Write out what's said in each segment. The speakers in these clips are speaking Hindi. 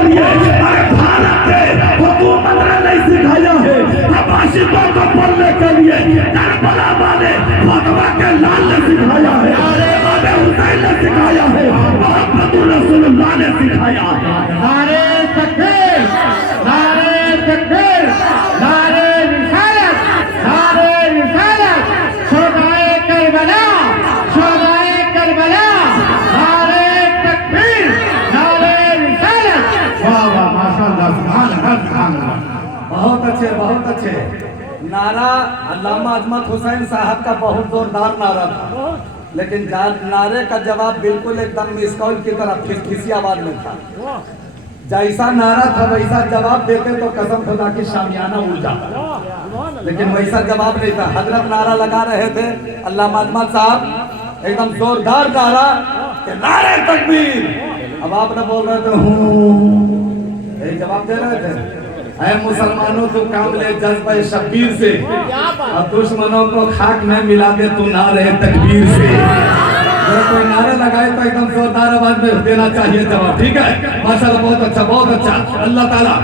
के लिए अरे भारत के हुकूमत ने नहीं सिखाया है, आशिकों को पढ़ने के लिए करबला वाले फतवा के लाल ने सिखाया है, इमाम हुसैन ने सिखाया है, मोहम्मद रसूलुल्लाह ने सिखाया है। नारे तकबीर, नारे तकबीर, नारे रिसालत, नारे रिसालत, शोहदाए करबला, शोहदाए करबला, नारे तकबीर, नारे रिसालत। वाह वाह माशाअल्लाह, सुभान अल्लाह, सुभान अल्लाह। बहुत अच्छे, बहुत अच्छे। नारा अल्लामा अजमत हुसैन साहब का बहुत जोरदार नारा था, लेकिन नारे का जवाब बिल्कुल एकदम मिसकॉल की तरह खिसी आवाज में था। जैसा नारा था वैसा जवाब देते तो कसम खुदा की शामियाना उड़ जाता, लेकिन वैसा जवाब नहीं था। हजरत नारा लगा रहे थे अल्लामा अजमत साहब, एकदम जोरदार नारा कि नारे तकबीर। अब आपने बोल रहे थे यही जवाब दे रहे थे। ऐ मुसलमानों तो काम ले जज्बा शब्बीर से, और दुश्मनों को खाक में मिला दे तू नारे तकबीर से। अगर कोई नारा लगाए तो एकदम जोरदार आवाज में देना चाहिए जवाब, ठीक है? माशाल्लाह, बहुत अच्छा, बहुत अच्छा। अल्लाह ताला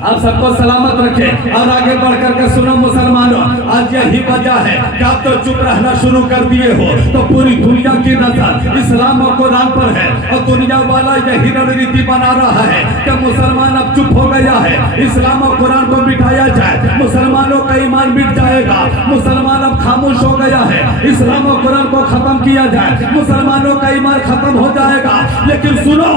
आप सबको सलामत रखे। और आगे बढ़ करके सुनो मुसलमानों, आज यही वजह है कि आप तो चुप रहना शुरू कर दिए हो, तो पूरी दुनिया की नजर इस्लाम और कुरान पर है, और दुनिया वाला यही रणनीति बना रहा है कि मुसलमान अब चुप हो गया है, इस्लाम और कुरान को मिटाया जाए, मुसलमानों का ईमान मिट जाएगा, मुसलमान अब खामोश हो गया है, इस्लाम और कुरान को खत्म किया जाए, मुसलमानों का ईमान खत्म हो जाएगा। लेकिन सुनो,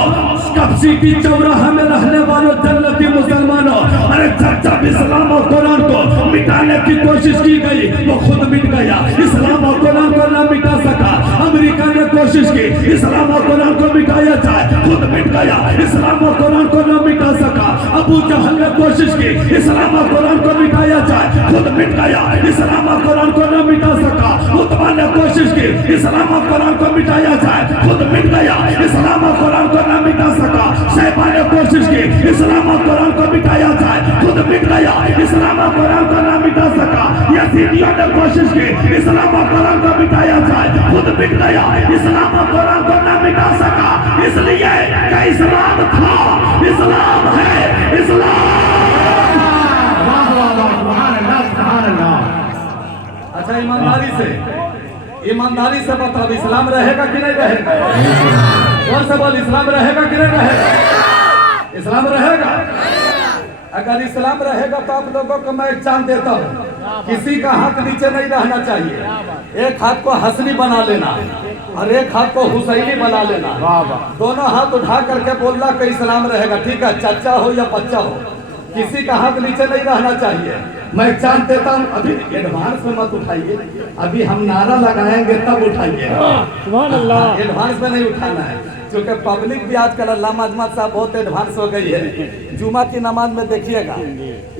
कब्सी की चौराहा में रहने वालों जन्नती मुसलमानों, अरे जब इस्लाम और कुरान को मिटाने की कोशिश की गई वो खुद मिट गया। इस्लाम और कुरान को ना मिटा सका, अमेरिका ने कोशिश की इस्लाम और कुरान को मिटाया जाए, खुद मिट गया। इस्लाम और कुरान को ना मिटा सका, अबू जहल ने कोशिश की इस्लाम और कुरान को मिटाया जाए, खुद मिट गया। इस्लाम और कुरान को ना मिटा सका, उतबा ने कोशिश की इस्लाम और कुरान को मिटाया जाए, खुद मिट गया। इस्लाम और कुरान को ना मिटा सका, शैबा ने कोशिश की इस्लाम और कुरान को मिटाया जाए, खुद मिट गया। इस्लाम और कुरान को ना मिटा सका, यजीदियों ने कोशिश की इस्लाम और कुरान को मिटाया जाए, खुद मिट गया। इस्लाम और कुरान को ना मिटा सका, इसलिए कि इस्लाम था, इस्लाम है, इस्लाम। अच्छा, ईमानदारी से बताओ, इस्लाम रहेगा कि नहीं रहेगा? कौन सा बोल, इस्लाम रहेगा कि नहीं रहेगा? इस्लाम रहेगा। अगर इस्लाम रहेगा तो आप लोगों को मैं एक चांद देता हूँ, किसी का हाथ नीचे नहीं रहना चाहिए। एक हाथ को हसनी बना लेना और एक हाथ को हुसैनी बना लेना, दोनों हाथ उठा करके बोलना कि इस्लाम रहेगा, ठीक है? चाचा हो या बच्चा हो, किसी का हाथ नीचे नहीं रहना चाहिए। मैं एक चांद देता हूँ, अभी एडवांस में मत उठाइए, अभी हम नारा लगाएंगे तब उठाइए, एडवांस में नहीं उठाना है, क्योंकि पब्लिक भी आजकल अल्लामा अजमत साहब बहुत एडवांस हो गई है। जुमा की नमाज में देखिएगा,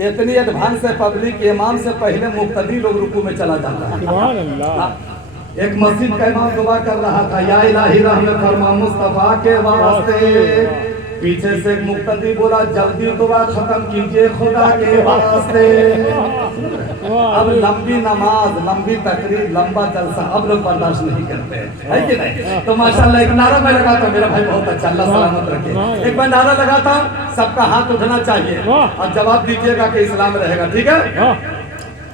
इतनी एडवांस है पब्लिक, इमाम से पहले मुक्तदी लोग रुकू में चला जाता है। एक मस्जिद का इमाम दुआ कर रहा था, या इलाही रहमत फरमा मुस्तफा के वास्ते, पीछे से एक मुक्तदी बोला जल्दी दुआ खत्म कीजिए खुदा के वास्ते। अब लंबी नमाज, लंबी तकरीर, लंबा जलसा अब लोग बर्दाश्त नहीं करते हैं, है कि नहीं? तो माशाल्लाह एक नारा मैं लगाता हूँ, मेरा भाई बहुत अच्छा, अल्लाह सलामत रखे। एक मैं नारा लगाता हूँ, सबका हाथ उठना चाहिए और जवाब दीजिएगा कि इस्लाम रहेगा, ठीक है?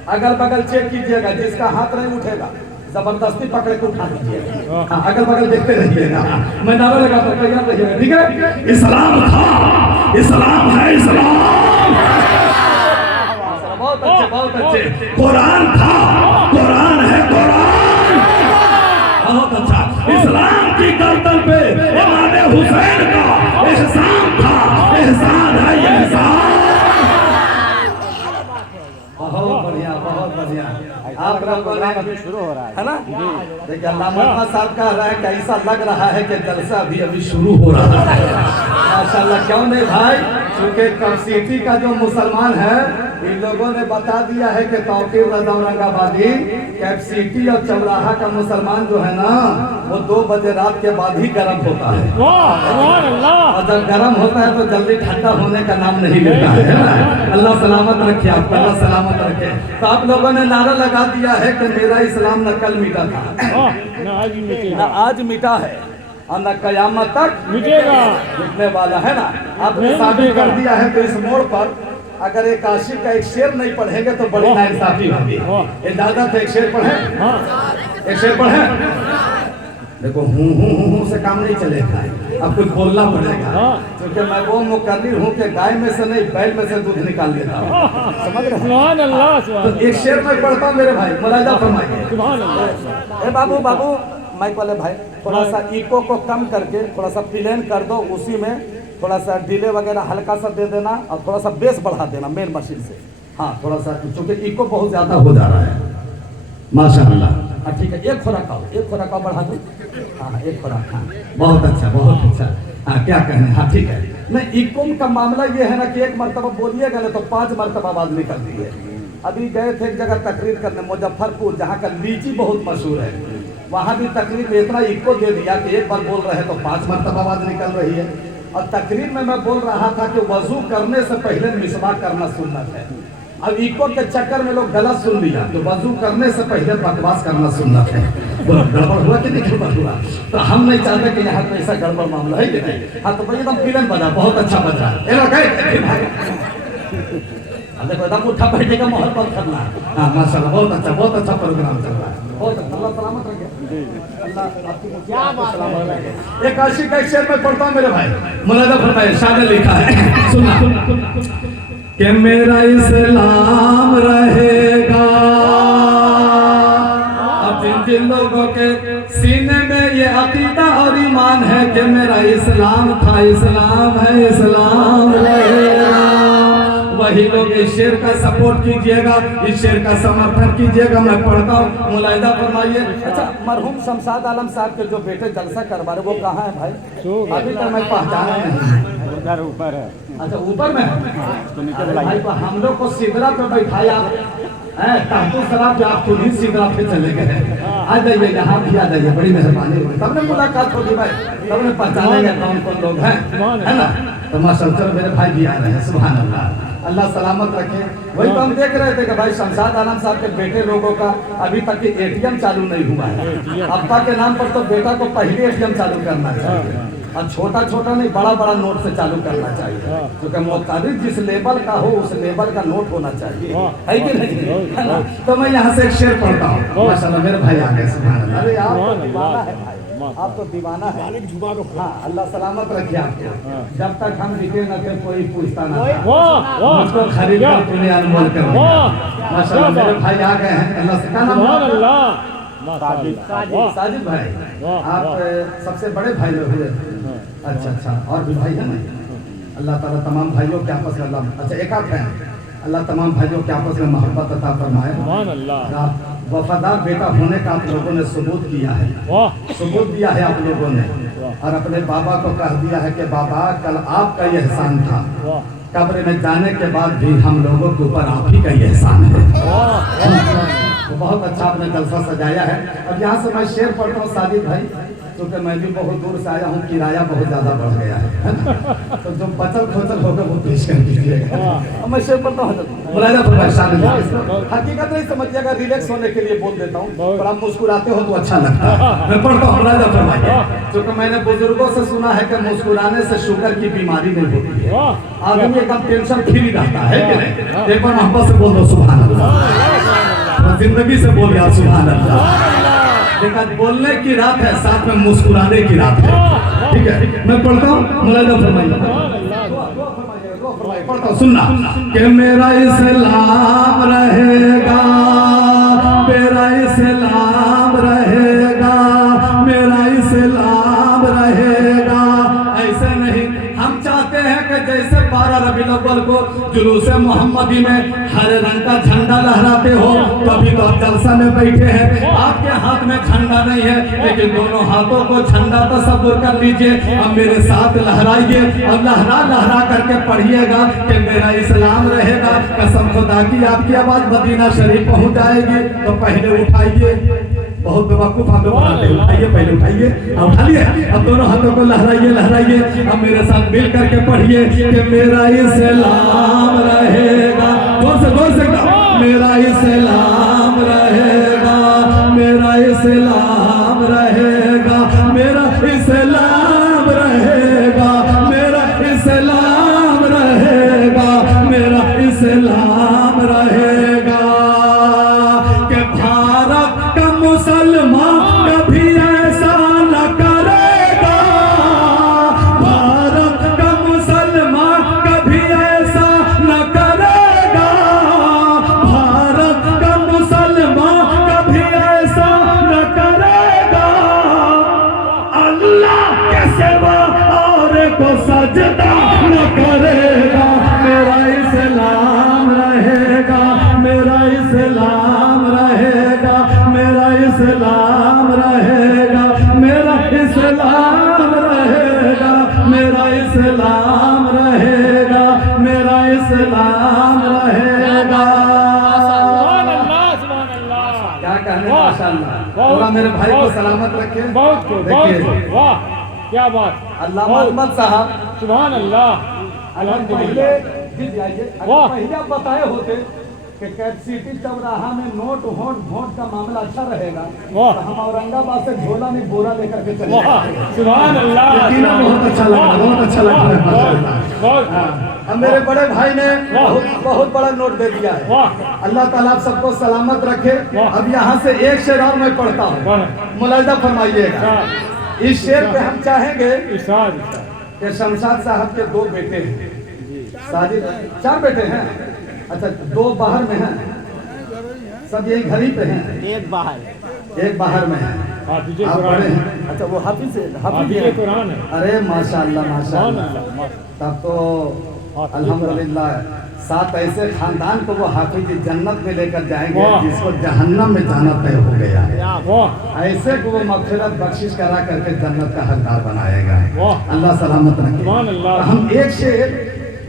अगल बगल चेक कीजिएगा, जिसका हाथ नहीं उठेगा जबरदस्ती पकड़ के उठा दीजिएगा। हाँ, अगल बगल देखते रहिएगा। मैं नारा लगाता हूँ, तैयार रहिएगा, ठीक है? इस्लाम था, इस्लाम है, इस्लाम। बहुत अच्छे, बहुत अच्छे। कुरान था, कुरान है, कुरान। बहुत अच्छा। इस्लाम की गर्दन पे इमाम हुसैन का एहसान था, एहसान है, ये एहसान। बहुत बढ़िया, बहुत बढ़िया। आप लोगों ने शुरू हो रहा है ना? देखिए अल्लामा साहब कह रहा है कि ऐसा लग रहा है कि जलसा अभी शुरू हो रहा है। माशाल्लाह, क्यों नहीं भाई? क्योंकि कपसिटी का जो मुसलमान है, इन लोगों ने बता दिया है कि तौकीर रजा औरंगाबादी, कैपसिटी और चौराहा का मुसलमान जो है ना, वो 2 बजे रात के बाद ही गर्म होता है, और जब गर्म होता है तो जल्दी ठंडा होने का नाम नहीं लेता है ना? अल्लाह सलामत रखे आपको, अल्लाह सलामत रखे। तो आप लोगों ने नारा लगा दिया है कि मेरा इस्लाम न कल मिटा था, न आज मिटा है। और न कयामत तक मिटेगा। मिटने वाला है ना। आपने साबित कर दिया है तो इस मोड़ पर अगर एक आशिक का एक शेर नहीं पढ़ेंगे तो बड़ी नाइंसाफी होगी। इजाजत है एक शेर पढ़े, एक शेर पढ़े। देखो हूँ से काम नहीं चलेगा, अब कुछ बोलना पड़ेगा क्योंकि मैं वो मुकर्रिर हूँ कि गाय में से नहीं बैल में से दूध निकाल लेता हूँ, समझ रहे हैं। तो एक शेर मैं पढ़ता हूँ मेरे भाई, मुलाहिजा फरमाइए। ए बाबू बाबू माइक वाले भाई, थोड़ा सा इको को कम करके थोड़ा सा प्लेन कर दो, उसी में थोड़ा सा डिले वगैरह हल्का सा दे देना और थोड़ा सा बेस बढ़ा देना मेन मशीन से। हाँ थोड़ा सा, क्योंकि इको बहुत ज्यादा हो जा रहा है। माशाअल्लाह। हाँ ठीक है, एक खुराक आओ, एक खुराक आओ बढ़ा दो। हाँ एक खुराक, हाँ बहुत अच्छा बहुत अच्छा। हाँ क्या कहने, हाँ ठीक है। नहीं इको का मामला ये है ना कि एक मरतबा बोलिएगा ना तो 5 मरतबा आवाज निकलती है। अभी गए थे एक जगह तकरीर करने मुजफ्फरपुर, जहाँ का लीची बहुत मशहूर है, वहाँ भी तकरीर में इतना इको दे दिया कि एक बार बोल रहे हैं तो 5 मरतबा आवाज निकल रही है। और तकरीर में मैं बोल रहा था कि वजू करने से पहले मिसवाक करना सुन्नत है। अब इको के चक्कर में लोग गलत सुन लिया, तो वजू करने से पहले बकवास करना सुन्नत है। गड़बड़ हुआ कि नहीं गड़बड़ हुआ? तो हम नहीं चाहते कि यहाँ पे ऐसा गड़बड़ मामला है कि नहीं। हाँ तो भाई एकदम फिल्म बजा, बहुत अच्छा बज रहा है। देखो एकदम उठा बैठे का माहौल बंद करना। हाँ माशाल्लाह बहुत अच्छा प्रोग्राम चल रहा है, बहुत अच्छा। अल्लाह सलामत रखे, अल्लाह आपकी क्या बात है। एक आशिक का एक शेर में पढ़ता हूँ मेरे भाई, मुलाहिजा फरमाइए। शाह ने लिखा है, सुना कि मेरा इस्लाम रहेगा। अब जिन लोगों के सीने में ये अकीदा और ईमान है कि मेरा इस्लाम था, इस्लाम है, इस्लाम रहेगा, वही लोग इस शेर का सपोर्ट कीजिएगा, इस शेर का समर्थन कीजिएगा। मैं पढ़ता हूँ, मुलाहिजा फरमाइए। अच्छा मरहूम शमशाद आलम साहब के जो बेटे जलसा करवा रहे वो कहाँ है भाई? अभी तक मैं पहचाना नहीं। उधर ऊपर है। अच्छा ऊपर में है भाई, तो हम लोग को सिदरा पे बैठाया ताकू शराब पे, आप खुद ही सिदरा पे चले गए। आ जाइए यहाँ भी आ जाइए, बड़ी मेहरबानी होगी, तब ने मुलाकात होगी भाई, तब ने पहचानेंगे कौन कौन लोग हैं, है ना। तो माशाअल्लाह मेरे भाई भी आ रहे हैं, सुभान अल्लाह, अल्लाह सलामत रखे। वही तो हम देख रहे थे कि भाई शमशाद आलम साहब के बेटे लोगों का अभी तक एटीएम चालू नहीं हुआ है। अब्बा के नाम पर तो बेटा को पहले एटीएम चालू करना चाहिए, और छोटा छोटा नहीं बड़ा बड़ा नोट से चालू करना चाहिए, क्योंकि मुताबिक जिस लेवल का हो उस लेवल का नोट होना चाहिए, है कि नहीं, है ना। तो मैं यहाँ से एक शेर पढ़ता हूँ, माशाल्लाह मेरे भाई आ गए, सुभान अल्लाह। अरे आप तो दीवाना है भाई, आप तो दीवाना है। हाँ अल्लाह सलामत रखे आपको, जब तक हम दिखे न थे कोई पूछता ना था, मुझको खरीद कर तूने अनमोल कर दिया। माशाल्लाह मेरे भाई आ गए हैं, अल्लाह से क्या नाम है? साजिद भाई, आप सबसे बड़े भाई लोग हुए। अच्छा अच्छा, और भी भाई है ना? अल्लाह ताला तमाम भाइयों के आपस में, अल्लाह अच्छा एक आप हैं, अल्लाह तमाम भाइयों के आपस में मोहब्बत अता फरमाए। वफादार बेटा होने का आप लोगों ने सबूत किया है, सबूत दिया है आप लोगों ने, और अपने बाबा को कह दिया है कि बाबा कल आपका ये एहसान था, कब्र में जाने के बाद भी हम लोगों के ऊपर आप ही का ये एहसान है। तो बहुत अच्छा आपने जलसा सजाया है। अब यहाँ से मैं शेर पढ़ता हूँ साजिद भाई, क्योंकि मैं भी बहुत दूर से आया हूँ, किराया बहुत ज़्यादा बढ़ गया है ना? तो जो बचल खोचल होगा वो पेश कर दीजिएगा। अब मैं शेर पढ़ता हूँ, मुलाहिजा फरमाइए। हकीकत नहीं समझिएगा, रिलैक्स होने के लिए बोल देता हूँ, पर आप मुस्कुराते हो तो अच्छा लगता है। मैं पढ़ता हूँ, मुलाहिजा फरमाइए। क्योंकि मैंने बुजुर्गों से सुना है कि मुस्कुराने से शुगर की बीमारी नहीं होती है, आदमी एकदम टेंशन फ्री रहता है कि नहीं। एक बार मोहब्बत से बोल दो सुभान अल्लाह, जिंदगी से बोल यार सुभान अल्लाह। लेकिन बोलने की रात है, साथ में मुस्कुराने की रात है, ठीक है। मैं पढ़ता हूँ, मुलाहिजा फरमाइए, पढ़ता हूँ, सुनना कि मेरा इस्लाम रहेगा, मेरा इस्लाम रहेगा, मेरा इस्लाम रहेगा। ऐसे नहीं, हम चाहते हैं कि जैसे 12 रबीउल अव्वल को जुलूसे मोहम्मदी में हरे रंग का झंडा लहराते हो, तो अभी तो आप जलसा में बैठे हैं, आपके हाथ में झंडा नहीं है, लेकिन दोनों हाथों को झंडा तस्वुर कर लीजिए, अब मेरे साथ लहराइए और लहरा लहरा करके पढ़िएगा कि मेरा इस्लाम रहेगा। कसम खुदा की आपकी आवाज मदीना शरीफ पहुंच जाएगी, तो पहले उठाइए, बहुत बेवकूफ आप लोग बनाते हैं, उठाइए पहले उठाइए, उठा लिए, अब दोनों हाथों को लहराइए लहराइए, अब मेरे साथ मिल करके पढ़िए कि मेरा इस्लाम रहेगा, जोर से मेरा इस्लाम रहेगा, मेरा इस्लाम रहेगा, मेरा इस्लाम इस्लाम रहेगा कि भारत का मुसलमान कभी ऐसा न करेगा, भारत का मुसलमान कभी ऐसा न करेगा, भारत का मुसलमान कभी ऐसा न करेगा। अल्लाह के सिवा और को सजदा न करेगा। मेरा इस्लाम रहेगा, मेरा इस्लाम रहेगा, मेरा इस्लाम रहेगा, मेरा इस्लाम रहेगा, मेरा इस्लाम रहेगा, मेरा इस्लाम रहेगा। क्या कहने माशाअल्लाह, अल्लाह मेरे भाई को सलामत रखे। बहुत खूब, वाह क्या बात। अल्लाह मोहम्मद साहब सुभान अल्लाह, पहले वाह। पहले आप बताए होते कि कैपेसिटी चौराहा में नोट वोट का मामला अच्छा रहेगा, वाह। तो हम औरंगाबाद से झोला में बोरा लेकर के चले वाह सुभान अल्लाह, यकीनन बहुत अच्छा लग रहा है, बहुत अच्छा लग रहा है माशाअल्लाह। बहुत अब मेरे बड़े भाई ने बहुत बड़ा नोट दे दिया है। वाह अल्लाह ताला आप सबको सलामत रखे। वाह। अब यहाँ से एक शेर और मैं पढ़ता हूँ, वाह। मुलाहिजा फरमाइएगा। इस शेर पे हम चाहेंगे इरशाद कि शमशाद साहब के दो बेटे हैं, साजिद 4 बेटे हैं, अच्छा 2 बाहर में हैं, सब यही घर ही पे हैं, एक बाहर एक बाहर में है। हाफिज़े आप कुरान बड़े है, हैं, अच्छा वो हाफिज है, हाफिज़े कुरान है। अरे माशाअल्लाह सुभान माशाअल्लाह, अल्लाह, तब तो अल्हम्दुलिल्लाह 7 ऐसे खानदान को वो हाफिज जन्नत में लेकर जाएंगे वाह। जिसको जहन्नम में जाना तय हो गया है। वाह ऐसे को वो मगफिरत बख्शिश करा करके जन्नत का हकदार बनाएगा। वाह। अल्लाह सलामत रखे। सुभान अल्लाह। हम एक शेर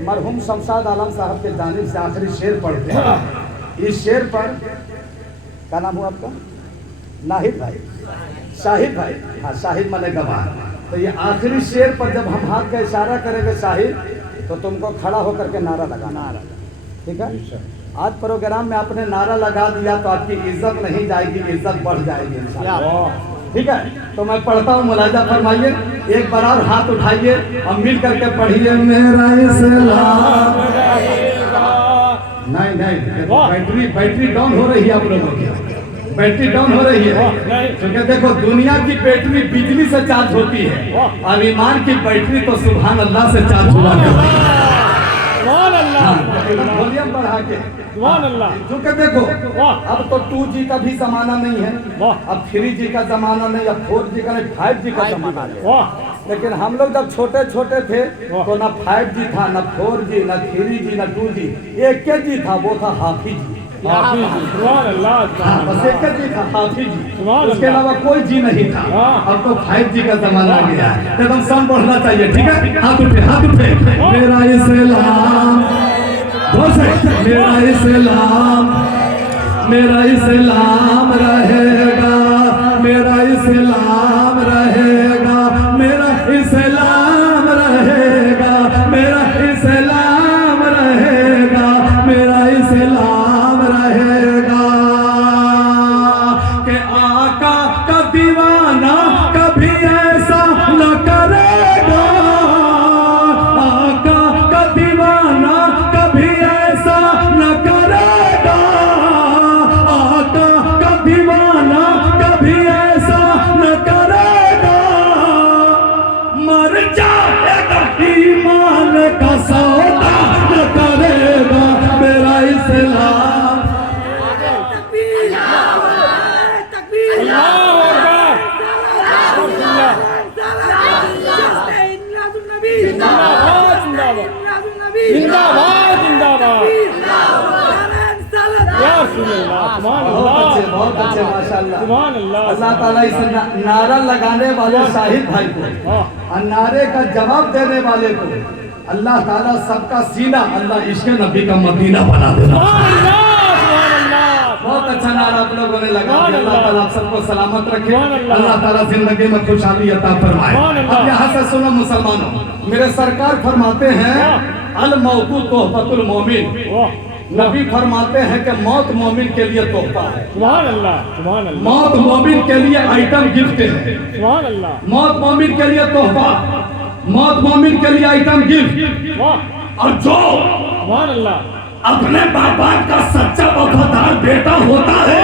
मरहूम शमशाद आलम साहब के जानिब से आखिरी शेर पढ़ते हैं। इस शेर पर क्या नाम हुआ आपका? नाहिद भाई, शाहिद भाई, हाँ शाहिद माने गवाह। तो ये आखिरी शेर पर जब हम हाथ का इशारा करेंगे शाहिद, तो तुमको खड़ा होकर के नारा लगाना, ठीक है? आज प्रोग्राम में आपने नारा लगा दिया तो आपकी इज्जत नहीं जाएगी, इज्जत बढ़ जाएगी इंशाअल्लाह, ठीक है? तो मैं पढ़ता हूँ, मुलाहिजा फरमाइए, एक बार और हाथ उठाइए और मिल करके पढ़िए। मेरा इस्लाम नहीं नहीं, बैटरी डाउन हो रही है आप लोगों की, बैटरी डाउन हो रही है, क्योंकि देखो दुनिया की बैटरी बिजली से चार्ज होती है और ईमान की बैटरी तो सुभान अल्लाह से चार्ज हुआ करती है। वॉल्यूम बढ़ा के, क्योंकि देखो अब तो 2G का भी जमाना नहीं है, अब 3G का जमाना नहीं, अब 4G का नहीं, 5G का जमाना है। लेकिन हम लोग जब छोटे छोटे थे तो ना 5G था, ना 4G, ना 3G, ना 2G, एक जी था, वो था हाफिज जी। हाँ, बस एक जी था, हाफिज जी, उसके अलावा कोई जी नहीं था। अब तो 5G का जमाना आ गया है, तो एकदम सन बढ़ना चाहिए, ठीक है? हाथ उठे, हाथ उठे। मेरा इस्लाम, मेरा इस्लाम, मेरा इस्लाम रहेगा, मेरा इस्लाम रहेगा, मेरा इस्लाम रहेगा, मेरा इस्लाम रहेगा, मेरा इस्लाम रहेगा। कि आका का दीवाना कभी ऐसा न करेगा, आका का दीवाना कभी ऐसा न करेगा, आका का दीवाना कभी ऐसा न करेगा। मर जाएगा ईमान का सौदा न करेगा, मेरा इस्लाम। बहुत अच्छे माशाअल्लाह। अल्लाह ताला इस नारा लगाने वाले शाहिद भाई को और नारे का जवाब देने वाले को अल्लाह ताला सबका सीना अल्लाह इश्क नबी का मदीना बना देना। बहुत अच्छा नारा आप लोगों ने लगा दिया। अल्लाह ताला आप सबको सलामत रखे, अल्लाह ताला जिंदगी में खुशहाली अता फरमाए। अब यहाँ से सुनो मुसलमानों, मेरे सरकार फरमाते हैं अल मौतू तोहफतुल मोमिन, नबी फरमाते हैं कि मौत मोमिन के लिए तोहफा है। सुभान अल्लाह, सुभान अल्लाह। मौत मोमिन के लिए आइटम गिफ्ट है। सुभान अल्लाह। मौत मोमिन के लिए तोहफा, मौत मोमिन के लिए आइटम गिफ्ट। और जो सुभान अल्लाह अपने माँ बाप का सच्चा वफादार बेटा होता है,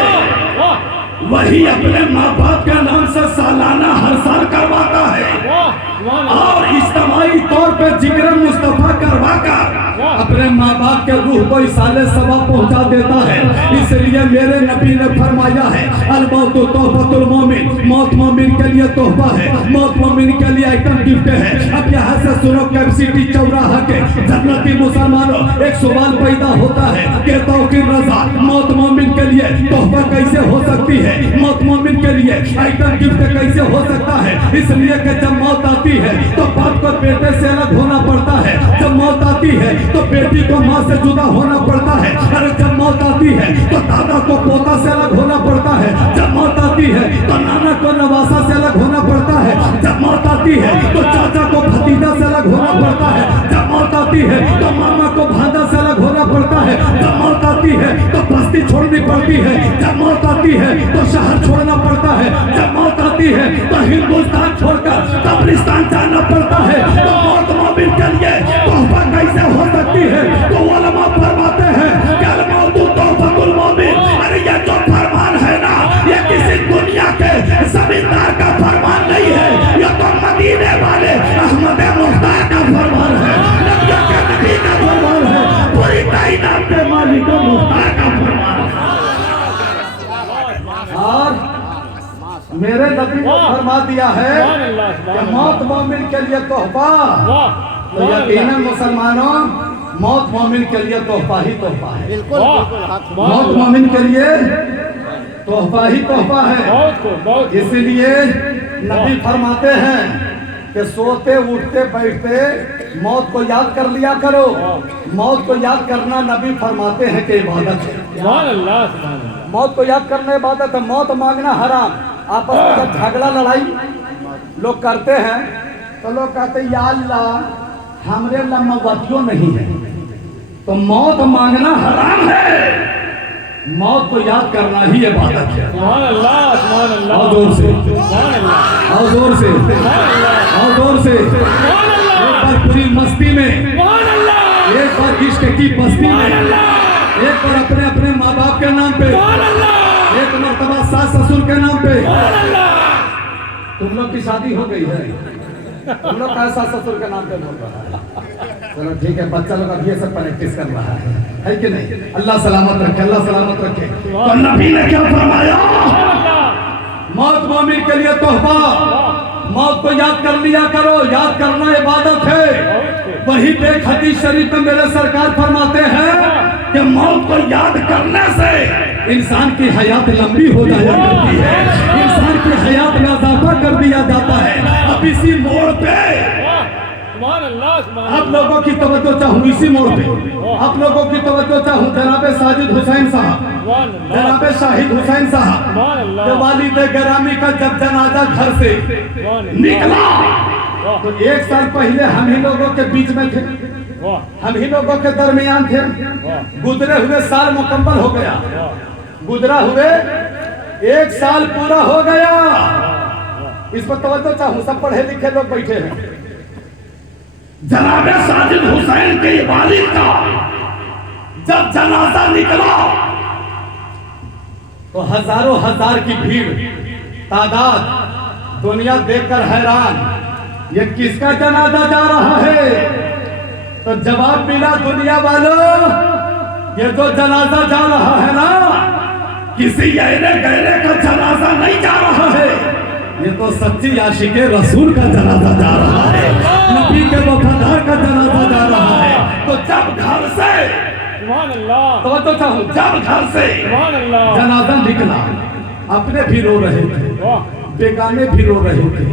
वाह वही अपने माँ बाप के नाम से सालाना हर साल करवाता है वाह सुभान अल्लाह और इज्तिमाई तौर पे जिक्र मुस्तफा करवाकर अपने माँ बाप के रूह को इसाले सवाब पहुंचा देता है। इसलिए मेरे नबी ने फरमाया है, अल मौत तोहफतुल मोमिन, मौत मोमिन के लिए तोहफा है, मौत मोमिन के लिए आइटम गिफ्ट है। अब यहाँ से सुनो कैपेसिटी चौराहा के जन्नती मुसलमानों, एक सवाल पैदा होता है कि तौकीर रजा मौत मोमिन के लिए तोहफा कैसे हो सकती है, मौत मोमिन के लिए आइटम गिफ्ट कैसे हो सकता है? इसलिए कि जब मौत आती है तो बाप को बेटे से अलग होना पड़ता है, जब मौत आती है तो बेटी को माँ से जुदा होना पड़ता है, अरे जब मौत आती है तो दादा को पोता से अलग होना पड़ता है, जब मौत आती है तो नाना को नवासा से अलग होना पड़ता है, जब मौत आती है तो चाचा को भतीजा से अलग होना पड़ता है, जब मौत आती है तो मामा को भांजा से अलग होना पड़ता है, जब मौत आती है तो बस्ती छोड़नी पड़ती है, जब मौत आती है तो शहर छोड़ना पड़ता है, जब मौत आती है तो हिंदुस्तान छोड़कर कब्रिस्तान जाना पड़ता है। तो मौत मोमिन के लिए तोहफा कैसे हो सकती है? तो उलमा फरमाते हैं कि अल मौत तोहफतुल मोमिन, अरे ये जो फरमान है ना, ये किसी दुनिया के जमींदार का फरमान नहीं है, ये तो मदीने वाले अहमद मुख्तार का फरमान है, नबियों के नबी का फरमान है, पूरी कायनात के मालिक मुख्तार का फरमान है। और मेरे नबी ने फरमा दिया है कि मौत मोमिन के लिए तोहफा, तो यकीनन मुसलमानों मौत मोमिन के लिए तोहफा ही तोहफा है, मौत मोमिन के लिए तोहफा ही तोहफा है। इसलिए नबी फरमाते हैं कि सोते उठते बैठते मौत को याद कर लिया करो। मौत को याद करना नबी फरमाते हैं कि इबादत है, मौत को याद करना इबादत है। मौत मांगना हराम। आपस में जब झगड़ा लड़ाई लोग करते हैं तो लोग कहते हैं या अल्लाह हमरे लम्बतियों नहीं है, तो मौत मांगना हराम है, मौत को याद करना ही इबादत है। और जोर से, और जोर से, और जोर से, एक बार पूरी मस्ती में, एक बार इश्क की बस्ती में, एक बार अपने अपने माँ बाप के नाम पे, एक मर्तबा सास ससुर के नाम पे। तुम लोग की शादी हो गई है, तुम लोग का सास ससुर के नाम पे बोल रहा है। चलो ठीक है, बच्चा लोग अभी ये सब प्रैक्टिस कर रहा है कि नहीं? अल्लाह सलामत रखे, अल्लाह सलामत रखे। तो नबी ने क्या फरमाया? मौत मोमिन के लिए तोहफा, मौत को याद कर लिया करो, याद करना इबादत है। वही देख हदीस शरीफ में मेरे सरकार फरमाते हैं कि मौत को याद करने से इंसान की हयात लंबी हो जाया करती है, इंसान की हयात में इजाफा कर दिया जाता है। अब इसी मोड़ पे आप लोगों की तवज्जो चाहूँ, इसी मोड़ पे आप लोगों की तवज्जो चाहूँ। जनाब साजिद हुसैन साहब, जनाब शाहिद हुसैन साहब के वालिद गिरामी का जब जनाजा घर से निकला तो एक साल पहले हम ही लोगों के बीच में थे, हम ही लोगों के दरमियान थे। गुजरे हुए साल मुकम्मल हो गया, गुजरा हुए एक साल पूरा हो गया। इस पर तवज्जो चाहूँ, सब पढ़े लिखे लोग बैठे हैं। जनाब साजिद हुसैन के वालिद का जब जनाजा निकला तो हजारों हजार की भीड़, तादाद, दुनिया देखकर हैरान, ये किसका जनाजा जा रहा है? तो जवाब मिला दुनिया वालों, ये जो जनाजा जा रहा है ना, किसी गहरे गहरे का जनाजा नहीं जा रहा है, ये तो सच्ची आशिके रसूल का जनाजा जा रहा है, नबी के वफादार का जनाजा जा रहा है। तो जब घर से तो चाहूँ, जब घर से जनाजा निकला, अपने भी रो रहे थे, बेगाने भी रो रहे थे,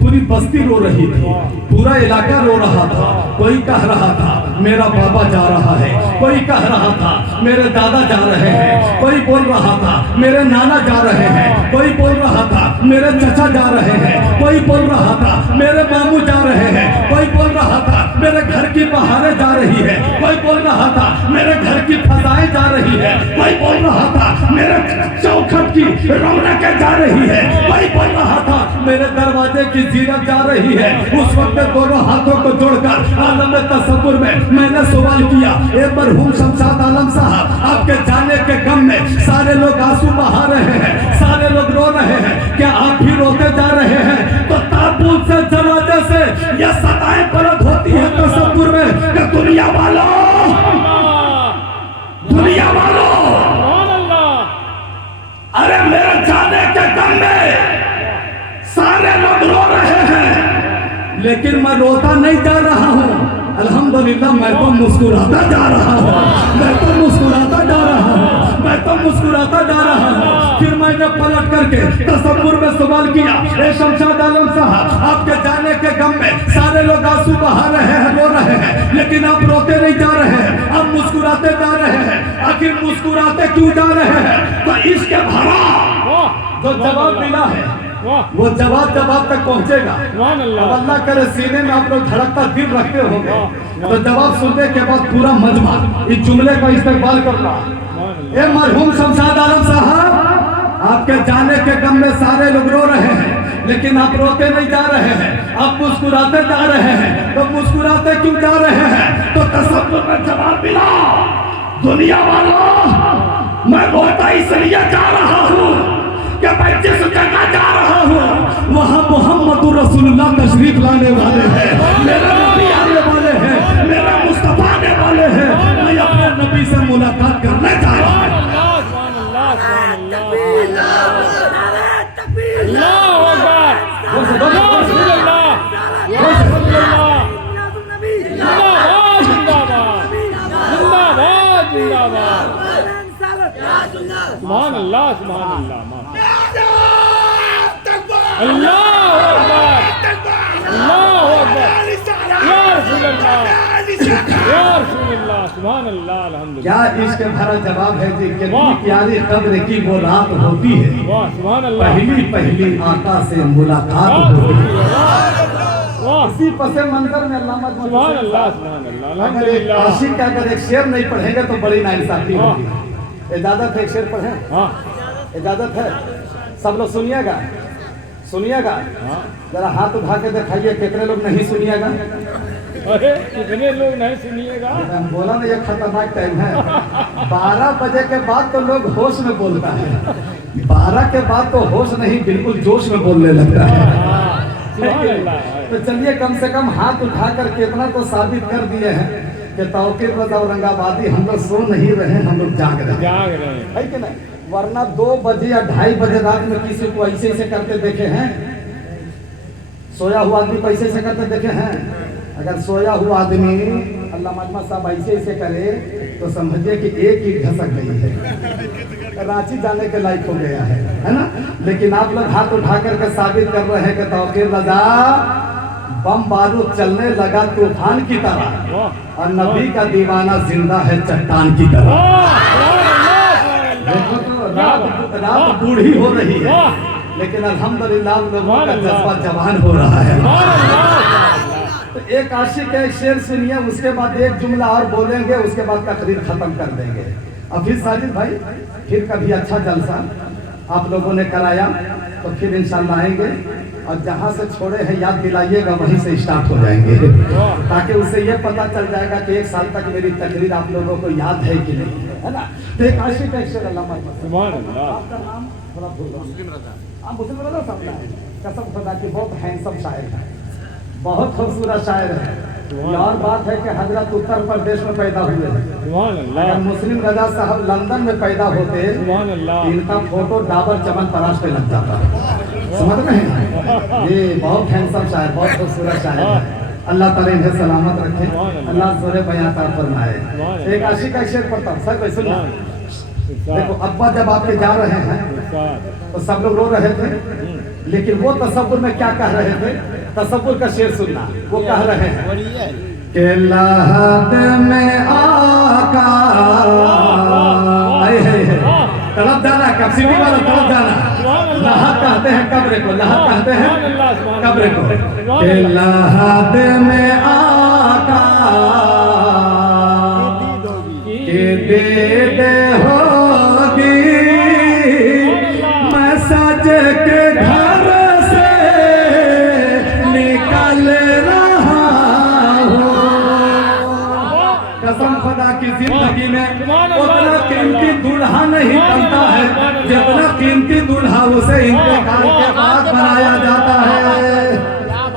पूरी बस्ती रो रही थी, पूरा इलाका रो रहा था। कोई कह रहा था मेरा बाबा जा रहा है, कोई कह रहा था मेरे दादा जा रहे हैं, कोई बोल रहा था मेरे नाना जा रहे हैं, कोई बोल रहा था मेरे चचा जा रहे हैं, कोई बोल रहा था मेरे मामू जा रहे हैं, कोई बोल रहा था मेरे घर की बहारें जा रही है, कोई बोल रहा था मेरे घर की फजाएं जा रही है, कोई बोल रहा था मेरे चौखट की रौनकें जा रही है, कोई बोल रहा था मेरे दरवाजे की जीरत जा रही है, उस वक्त दोनों हाथों को जोड़कर आलम तसव्वुर में मैंने सवाल किया, ए मरहूम शमशाद आलम साहब, आपके जाने के गम में सारे लोग आंसू बहा रहे हैं, सारे लोग रो रहे हैं, क्या आप भी रोते जा रहे हैं? तो ताबूत से जनाजे से ये सदाएं पलट होती है तसव्वुर में कि दुनिया वालों, दुनिया वालों, अरे मेरे जाने के गम में सारे लोग रो रहे हैं, लेकिन मैं रोता नहीं जा रहा हूँ। अल्हम्दुलिल्लाह मैं तो मुस्कुराता जा रहा हूँ, मैं तो मुस्कुराता जा रहा हूँ, मैं तो मुस्कुराता जा रहा हूँ। फिर मैंने पलट करके तसव्वुर में सवाल किया, ए शमशाद आलम साहब, आपके जाने के गम में सारे लोग आंसू बहा रहे हैं, रो रहे हैं, लेकिन आप रोते नहीं जा रहे हैं, आप मुस्कुराते जा रहे हैं। आखिर मुस्कुराते क्यों जा रहे हैं? तो इसके भरा जो जवाब मिला है वो जवाब तक पहुंचेगा। अब अल्लाह करे सीने में आप लोग धड़कता दिल रखते होंगे, तो जवाब सुनने के बाद पूरा मजमा इस जुमले का इस्तेमाल करना, ए मरहूम शमशाद आलम साहब, आपके जाने के गम में सारे लोग रो रहे हैं, लेकिन आप रोते नहीं जा रहे हैं, आप मुस्कुराते जा रहे हैं। तो मुस्कुराते क्यों जा रहे हैं? तो तसव्वुर में जवाब मिला, दुनिया वालों, मैं रोता इसलिए जा रहा हूँ कि मैं जिस जगह जा रहा हूँ वहाँ मोहम्मद रसूलुल्लाह तशरीफ लाने वाले हैं, मेरा नबी आने वाले हैं, मेरा मुस्तफा आने वाले हैं, मैं अपने नबी से मुलाकात करने जा रहा हूँ। सुभान अल्लाह, सुभान अल्लाह, अल्लाहु अकबर, अल्लाहु अकबर, या रसूल अल्लाह, या रसूल अल्लाह, सुभान अल्लाह, अल्हम्दुलिल्लाह। क्या इसके भरा जवाब है जी, कितनी प्यारी कब्र की वो रात होती है, वाह, सुभान अल्लाह, पहली आका से मुलाकात होती है। इसी पसे मंजर में अल्लामा सुभान अल्लाह, सुभान अल्लाह, अगर एक आशिक का अगर एक शेर नहीं पढ़ेंगे तो बड़ी नाइंसाफी होगी। इजाजत है एक शेर पढ़ें? हाँ, इजाजत है? सब लोग सुनिएगा, सुनिएगा, जरा हाथ उठा के दिखाइए कितने लोग नहीं सुनिएगा। अरे कितने लोग नहीं सुनिएगा? बोला ना, ये खतरनाक टाइम है। 12 बजे के बाद तो लोग होश में बोलता है, 12 के बाद तो होश नहीं, बिल्कुल जोश में बोलने लगता है। तो चलिए कम से कम हाथ उठाकर कितना तो साबित कर दिए हैं कि तौकीर रज़ा औरंगाबादी हम लोग सो नहीं रहे, हम लोग जाग रहे हैं कि नहीं? वरना 2 बजे या 2:30 बजे रात में किसी को ऐसे करते देखे हैं? सोया हुआ आदमी को ऐसे करते देखे हैं? अगर सोया हुआ आदमी अल्लाह मजमा साहब ऐसे करे तो समझिए कि एक ही घसक गई है, रांची जाने के लायक हो गया है ना? लेकिन आप लोग हाथ उठा करके साबित कर रहे हैं कि तौकीर रज़ा, बम बारूद चलने लगा तूफान की तरह, और नबी का दीवाना जिंदा है चट्टान की तरह। देखो तो रात बूढ़ी हो रही है, लेकिन अल्हम्दुलिल्लाह लोगों का जज्बा जवान हो रहा है। तो एक आशिक एक शेर सुनिए, उसके बाद एक जुमला और बोलेंगे, उसके बाद तकरीर खत्म कर देंगे। अब फिर साजिद भाई, फिर कभी अच्छा जलसा आप लोगों ने कराया तो फिर इंशाल्लाह आएंगे, और जहाँ से छोड़े हैं याद दिलाइएगा, वहीं से स्टार्ट हो जाएंगे, ताकि उससे ये पता चल जाएगा कि 1 साल तक मेरी तकरीर आप लोगों को याद है कि नहीं है ना? तो एक आशिक एक शेर अल्लाह सुभान अल्लाह। आपका नाम थोड़ा भूल रहा हूं। आप मुस्लिम रजा साहब हैं, कसम खुदा की बहुत हैंडसम शायर है, बहुत खूबसूरत शायर है। ये और बात है कि हजरत उत्तर प्रदेश में पैदा हुए हैं। सुभान अल्लाह। अगर मुस्लिम रजा साहब लंदन में पैदा होते, सुभान अल्लाह, इनका फोटो डाबर चमन परास पे लग जाता। समझ रहे हैं? ये बहुत हैंडसम शायर, बहुत खूबसूरत शायर है। अल्लाह ताला इन्हें सलामत रखे, अल्लाह ज़ोरे बयां ता फरमाए। एक आशिक का शेर पढ़ता हूं, सर सुनना। देखो अब्बा जब आपके जा रहे हैं तो सब लोग रो रहे थे, लेकिन वो तसव्वुर में क्या कह रहे थे? तसव्वुर का शेर सुनना, वो कह रहे हैं कि लहद में आका, तड़प जाना, कब्सिटी वाला तड़प जाना, लहद कहते हैं कब्र को, लहद कहते हैं कब्र को, कि लहद में आका के दे होगी, मैं सज के घर से कसम खुदा की जिंदगी में सुभान अल्लाह, उतना सुभान कीमती अल्लाह। दूल्हा नहीं सुभान बनता है अल्लाह, सुभान जितना अल्लाह। कीमती दूल्हा उसे इंतकाल के वाह, बाद बनाया जाता है।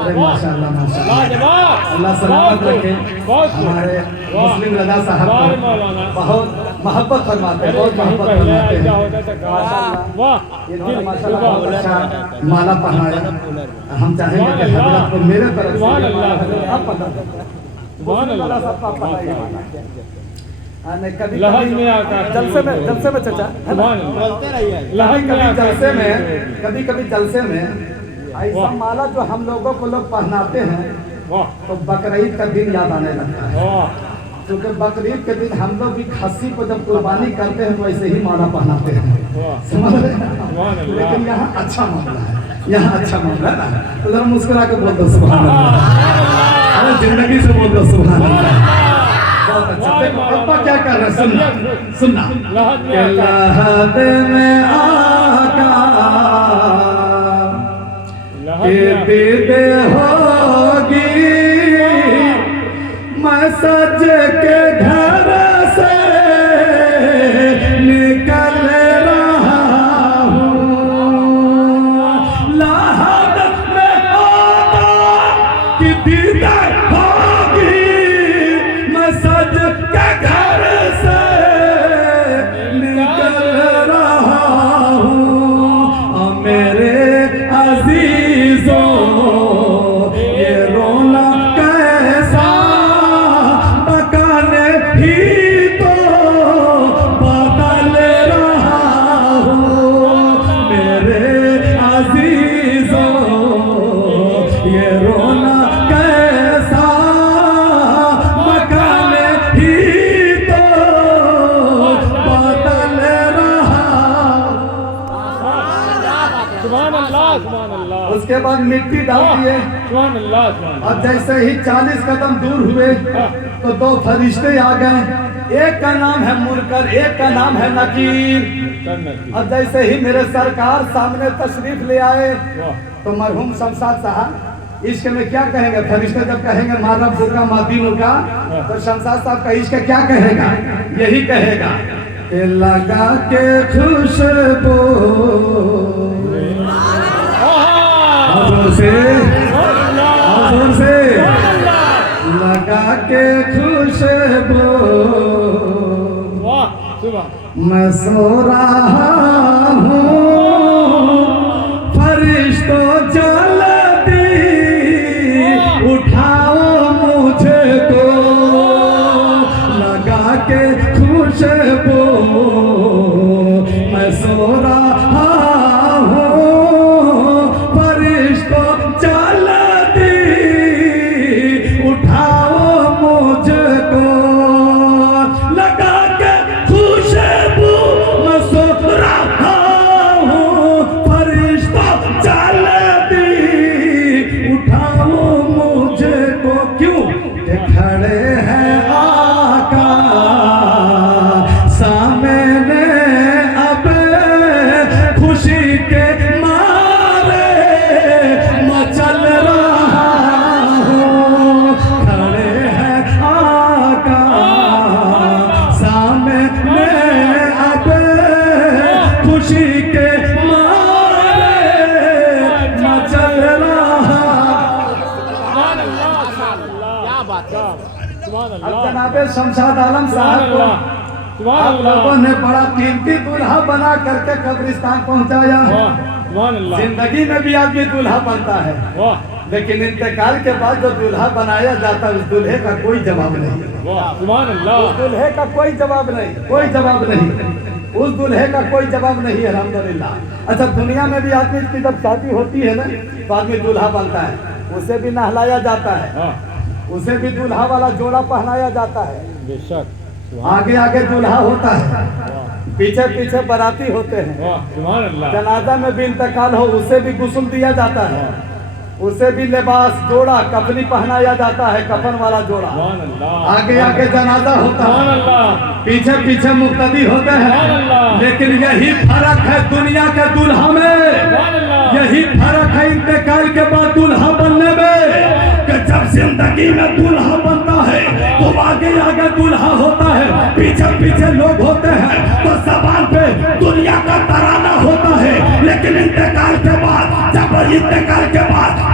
अरे माशाअल्लाह माशाअल्लाह, लाजवाब, अल्लाह सलामत बहुत रखे। बहुत हमारे वाह, मुस्लिम रजा साहब वाह को मौलाना। बहुत मोहब्बत फरमाते हैं, अरे बहुत कहीं मोहब्बत पहले फरमाते ऐसा हैं। होता था कहा वाह इन्होंने माशाअल्लाह सुभान बहुत अल्लाह। अच्छा माला पहनाया। हम चाहेंगे कि सुभान हजरत को मेरे तरफ से सुभान ये माला अल्लाह। आप पता दें। सुभान मुस्लिम रजा अल्लाह। साहब को आप पहनाइए। हाँ, नहीं, कभी लहज कभी में आता है। जलसे में चचा है ना? सुभान अल्लाह। लहज कभी में कभी आता जलसे है। में कभी कभी जलसे में ऐसा वाह। माला जो हम लोगों को लोग पहनाते हैं वाह तो बकरीद का दिन याद आने लगता है। वाह क्योंकि बकरीद के दिन हम लोग भी खस्सी को जब कुर्बानी करते हैं तो ऐसे ही माला पहनाते हैं, वाह समझ रहे हैं? सुभान अल्लाह। लेकिन यहाँ अच्छा मामला है, यहाँ अच्छा मामला है ना, तो जरा मुस्कुरा के बोल दो सुभान अल्लाह। अरे जिंदगी से बोल दो सुभान अल्लाह। बहुत अच्छा। देखो अब्बा क्या कर रहे हैं, सुनना सुनना। लहज में आता है। लहद में आका लहज के में आता है। दीद होगी, मैं सज के घर से निकल रहा हूँ। लहद में आका की दीद होगी, मैं सज के घर से निकल रहा हूँ। मेरे अजीजों ये रोना कैसा, बकाने ही तो बदल रहा हूँ। मेरे अजीजों ये रोना कैसा, बकाने ही तो बदल रहा। सुभान अल्लाह सुभान अल्लाह। उसके बाद मिट्टी डाल दिए सुभान अल्लाह सुभान और जैसे ही 40 कदम दूर हुए तो दो फरिश्ते आ गए। एक का नाम है मुनकर, एक का नाम है नकीर। अल्लाह। और जैसे ही मेरे सरकार सामने तशरीफ ले आए वाह तो मरहूम शमशाद साहब इश्क में क्या कहेंगे? फरिश्ते जब कहेंगे मारा बुका मादीनों का, तो शमशाद साहब का इश्क क्या कहेगा? यही कहेगा कि लगा के खुशबू जोर से जोर से लगा के खुशबू वाह सुभान। मैं सो रहा हूँ, फरिश्तों जल्दी उठाओ मुझको। लगा के खुशबू मैं सो रहा हूँ, फरिश्तों जल्दी उठाओ मुझको। लगा के खुशबू मैं सो रहा हूँ, फरिश्तों जल्दी उठाओ मुझको। क्यों कि खड़े हैं आका सामने, अब खुशी के मारे मचल रहा हूँ। खड़े हैं आका सामने, अब खुशी के मारे मचल रहा। सुभान अल्लाह सुभान अल्लाह। क्या बात है। सुभान अब अल्लाह जनाबे शमशाद आलम सुभान साहब को अल्लाह सुभान आप लोगों अल्लाह। ने बड़ा कीमती दूल्हा बना करके कब्रिस्तान पहुंचाया। वाह सुभान अल्लाह। जिंदगी में भी आदमी दूल्हा बनता है, वाह लेकिन इंतकाल के बाद जो दूल्हा बनाया जाता है उस दूल्हे का कोई जवाब नहीं। वाह सुभान उस अल्लाह। दूल्हे का कोई जवाब नहीं, कोई जवाब नहीं। उस दूल्हे का कोई जवाब नहीं है, अल्हम्दुलिल्लाह। अच्छा, दुनिया में भी आदमी की जब शादी होती है ना तो आदमी दूल्हा बनता है, उसे भी नहलाया जाता है, हाँ उसे भी दूल्हा वाला जोड़ा पहनाया जाता है। बेशक। आगे आगे दूल्हा होता है, पीछे पीछे बाराती होते हैं। वाह सुभान अल्लाह। जनाजा में भी इंतकाल हो उसे भी गुस्ल दिया जाता है, उसे भी लिबास जोड़ा कफनी पहनाया जाता है, कफन वाला जोड़ा। सुभान अल्लाह। आगे आगे जनाजा होता सुभान है, अल्लाह। पीछे पीछे मुक्तदी होते सुभान हैं। अल्लाह। लेकिन यही फर्क है दुनिया के दूल्हा में, सुभान अल्लाह। यही फर्क है इंतकाल के बाद दूल्हा बनने में, कि जब जिंदगी में दूल्हा बनता है, तो आगे आगे दूल्हा होता है, पीछे पीछे लोग होते हैं, तो जबान पे दुनिया का तराना होता है। लेकिन इंतकाल के बाद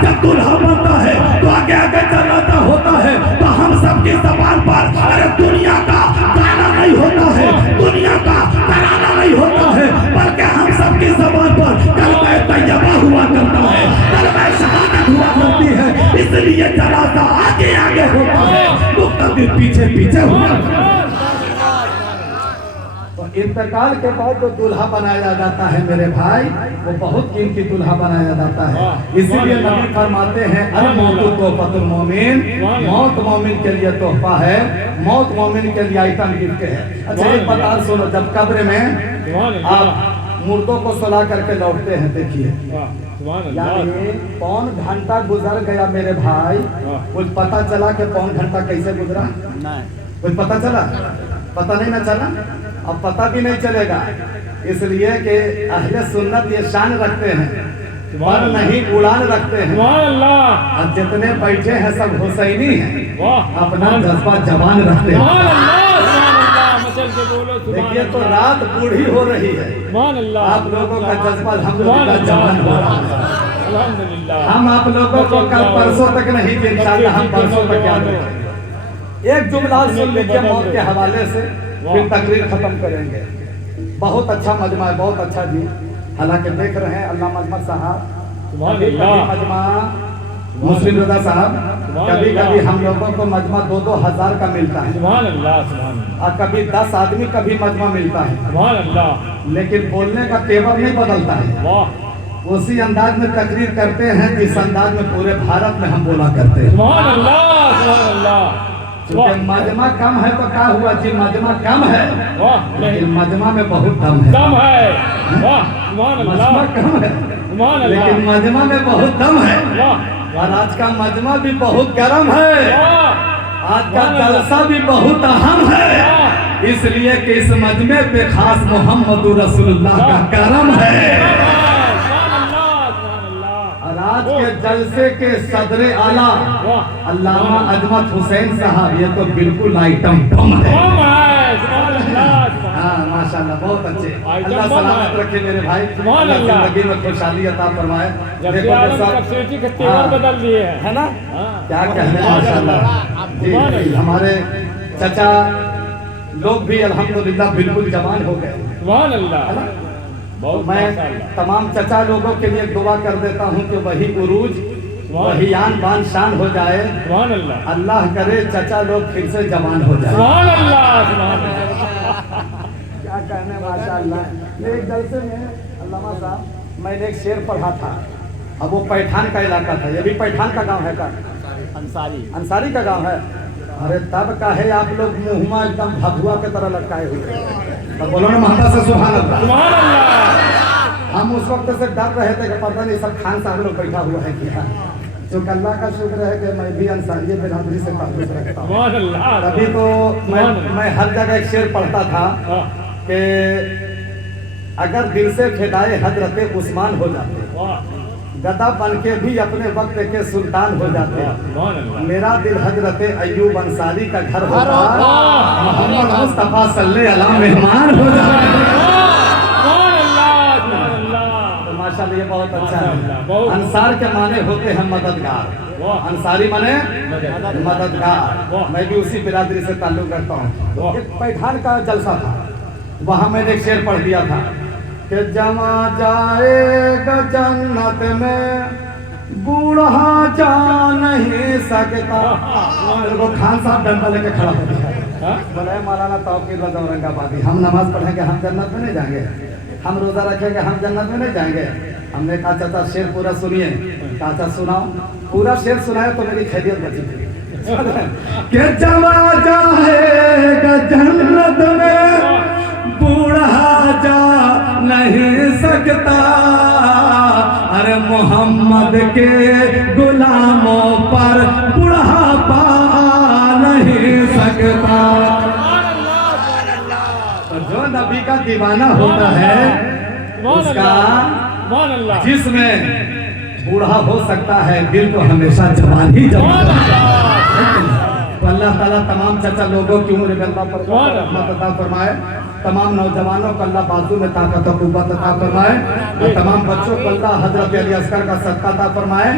जब दूल्हा बनता है तो आगे आगे जनाजा होता है, तो हम सबकी जबान पर अरे दुनिया का गाना नहीं होता है, दुनिया का तराना नहीं होता है, बल्कि हम सबकी जबान पर कलमा तैयबा हुआ करता है, कलमा शहादत हुआ करती है। इसलिए जनाजा आगे आगे होता है, मुक़द्दिर पीछे पीछे हुआ करता है। इंतकाल के बाद जो दूल्हा बनाया जाता है मेरे भाई, वो बहुत कीमती दूल्हा बनाया जाता है। इसीलिए नबी फरमाते हैं अल मौतु तोहफतुल मोमिन, मौत मोमिन के लिए तोहफा है, मौत मोमिन के लिए आइटम गिफ्ट है। अच्छा एक बात सुनो, जब कब्र में आप मुर्दों को सुला करके लौटते हैं, देखिए यानी पौन घंटा गुजर गया मेरे भाई, कुछ पता चला कि पौन घंटा कैसे गुजरा? कुछ पता चला? पता नहीं ना चला, अब पता भी नहीं चलेगा। इसलिए कि अहले सुन्नत ये शान रखते हैं पर नहीं उड़ान रखते हैं। अब जितने बैठे हैं सब हुसैनी हैं, अपना जज्बा जवान रखते हैं। देखिए तो रात बूढ़ी हो रही है, आप लोगों का जज्बा अल्हम्दुलिल्लाह जवान हो रहा है। हम आप लोगों को कल परसों तक नहीं, इंशाअल्लाह हम परसों तक याद रखेंगे। एक जुमला सुन लीजिए मौत के हवाले से, फिर तकरीर खत्म करेंगे। बहुत अच्छा मजमा है, बहुत अच्छा जी। हालांकि देख रहे हैं अल्लामा अहमद साहब, मजमा मुस्लिम रजा साहब, कभी कभी हम लोगों को मजमा 2-2 हजार का मिलता है, और कभी 10 आदमी का भी मजमा मिलता है, लेकिन बोलने का तेवर नहीं बदलता है। उसी अंदाज में तकरीर करते हैं जिस अंदाज में पूरे भारत में हम बोला करते हैं। क्योंकि मजमा कम है तो क्या हुआ जी, मजमा कम है लेकिन मजमा में बहुत दम है। मजमा कम है लेकिन मजमा में बहुत दम है। और आज का मजमा भी बहुत गर्म है, आज का जलसा भी बहुत अहम है, इसलिए कि इस मजमे पे खास मोहम्मद रसूलुल्लाह का करम है। आज के जलसे के सदरे आला अल्लामा अजमत हुसैन साहब, ये तो बिल्कुल आइटम बम है। हाँ माशाल्लाह, बहुत अच्छे। अल्लाह सलामत रखे मेरे भाई, जिंदगी में खुशहाली अता फरमाए। बदल दिए है ना, क्या कहने, माशाल्लाह जी। हमारे चचा लोग भी अल्हम्दुलिल्लाह बिल्कुल जवान हो गए। मैं तमाम चचा लोगों के लिए दुआ कर देता हूँ कि वही उरूज, वही आन बान शान हो जाए। अल्लाह करे चचा लोग फिर से जवान हो जाए। क्या कहने, माशाअल्लाह। एक जलसे में अल्लामा साहब मैंने एक शेर पढ़ा था, अब वो पैठान का इलाका था, ये भी पैठान का गांव है का अंसारी का गांव है। अरे तब का है आप लोग मुँहमा एकदम भगुआ के तरह लटकाए हुए, तो बोलो ना मोहम्मद से सुभान अल्लाह। हम उस वक्त से डर रहे थे कि पता नहीं सब खान साहब लोग बैठा हुआ है क्या। जो अल्लाह का शुक्र है कि मैं भी अंसारी बिरादरी से ताल्लुक रखता हूँ। तभी तो मैं हर जगह एक शेर पढ़ता था कि अगर दिल से फिदाए हजरत उस्मान हो जाते, गदा बन के भी अपने वक्त के सुल्तान हो जाते, मेरा दिल हजरत अय्यूब अंसारी का घर होता, मोहम्मद मुस्तफा सल्लल्लाहु अलैहि मेहमान हो जाते। तो माशाल्लाह ये बहुत अच्छा है। अंसार के माने होते हैं मददगार, अंसारी माने मददगार। मैं भी उसी बिरादरी से ताल्लुक रखता हूँ। एक पैठान का जलसा था, वहाँ मैंने एक शेर पढ़ दिया था कि जमा जाएगा जन्नत में बूढ़ा जा नहीं सकता। वो खान साहब डंडा लेके खड़ा हो गया, बोले मौलाना तौकीर रज़ा औरंगाबादी, हम नमाज पढ़ेंगे हम जन्नत में नहीं जाएंगे, हम रोजा रखेंगे हम जन्नत में नहीं जाएंगे। हमने कहा चाचा शेर पूरा सुनिए। चाचा सुनाओ, पूरा शेर सुनाए तो मेरी खैरियत बची थी। कि जमा जाएगा जन्नत में बूढ़ा जा नहीं सकता, अरे मोहम्मद के गुलामों पर बुढ़ापा नहीं सकता। तो जो नबी का दीवाना होता है उसका जिसमें बूढ़ा हो सकता है, दिल को हमेशा जवान ही जवान। अल्लाह ताला तमाम चचा लोगों की उम्र में अल्लाह पर रहमत अता फरमाए, तमाम नौजवानों को अल्लाह बाजू में ताकत और कुव्वत अता फरमाए, और तमाम बच्चों को अल्लाह हजरत अली अस्कर का सदका अता फरमाए,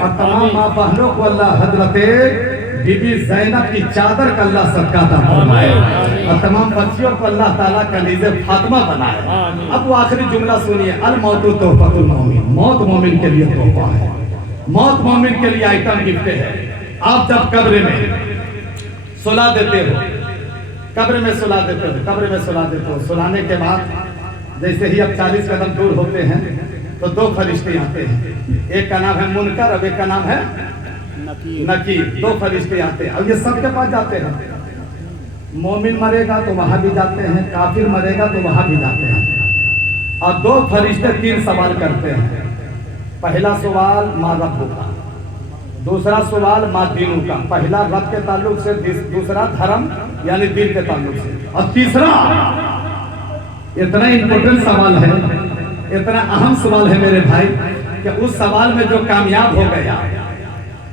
और तमाम माँ बहनों को अल्लाह हजरत बीबी ज़ैनब की चादर का अल्लाह सदका अता फरमाए, और तमाम बच्चियों को अल्लाह ताला कनीज़े फातिमा बनाए। अब वो आखिरी जुमला सुनिए, अल मौतु तोहफतुल मोमिन, मौत मोमिन के लिए तोहफा है, मौत मोमिन के लिए आइटम गिफ्ट है। आप जब कब्र में सुला देते हो, कब्र में सुला देते हो, कब्र में सुला देते हो, सुलाने के बाद जैसे ही अब 40 कदम दूर होते हैं तो दो फरिश्ते आते हैं, एक का नाम है मुनकर और एक का नाम है नकीर। दो फरिश्ते आते हैं और ये सबके पास जाते हैं। मोमिन मरेगा तो वहां भी जाते हैं, काफिर मरेगा तो वहां भी जाते हैं, और दो फरिश्ते 3 सवाल करते हैं। पहला सवाल माँ रब्बु का, दूसरा सवाल माँ दीनू का, पहला रब के ताल्लुक से, दूसरा धर्म यानी दीन के ताल्लुक से, और तीसरा इतना इंपॉर्टेंट सवाल है, इतना अहम सवाल है मेरे भाई कि उस सवाल में जो कामयाब हो गया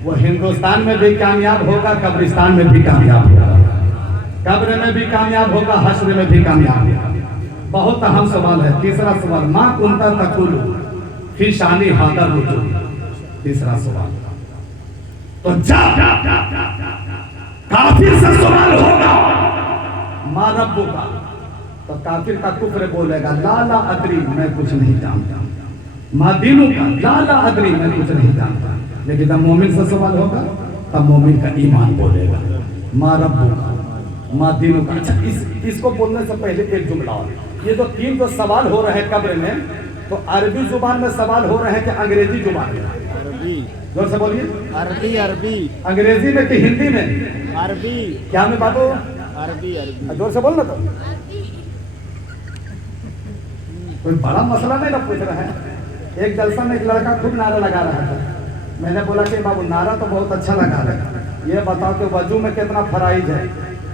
वो हिंदुस्तान में भी कामयाब होगा, कब्रिस्तान में भी कामयाब होगा, कब्र में भी कामयाब होगा, हश्र में भी कामयाब होगा। बहुत अहम सवाल है। तीसरा सवाल माँ कुंता तकुलु फी शानी हादर रुजू, तीसरा सवाल। तो जब काफिर से सवाल होगा माँ रब्बु का, तो काफिर का कुफ्र बोलेगा लाला अदरी, मैं कुछ नहीं जानता। माँ दीनू का, लाला अदरी, मैं कुछ नहीं जानता। लेकिन जब मोमिन से सवाल होगा तब मोमिन का ईमान बोलेगा माँ रब्बु का, माँ दीनू का। अच्छा, इसको बोलने से पहले एक जुमला और, ये जो 3 जो सवाल हो रहे हैं कब्र में, तो अरबी जुबान में सवाल हो रहे हैं कि अंग्रेजी जुबान में? अरबी। जोर से बोलिए। अरबी। अरबी। अंग्रेजी में कि हिंदी में? अरबी। क्या में बाबू? अरबी। अरबी। जोर से बोलना। तो कोई बड़ा मसला नहीं ना पूछ रहा है। एक जलसा में एक लड़का खूब नारा लगा रहा था, मैंने बोला कि बाबू नारा तो बहुत अच्छा लगा रहा है, ये बताओ कि वजू में कितना फराइज है?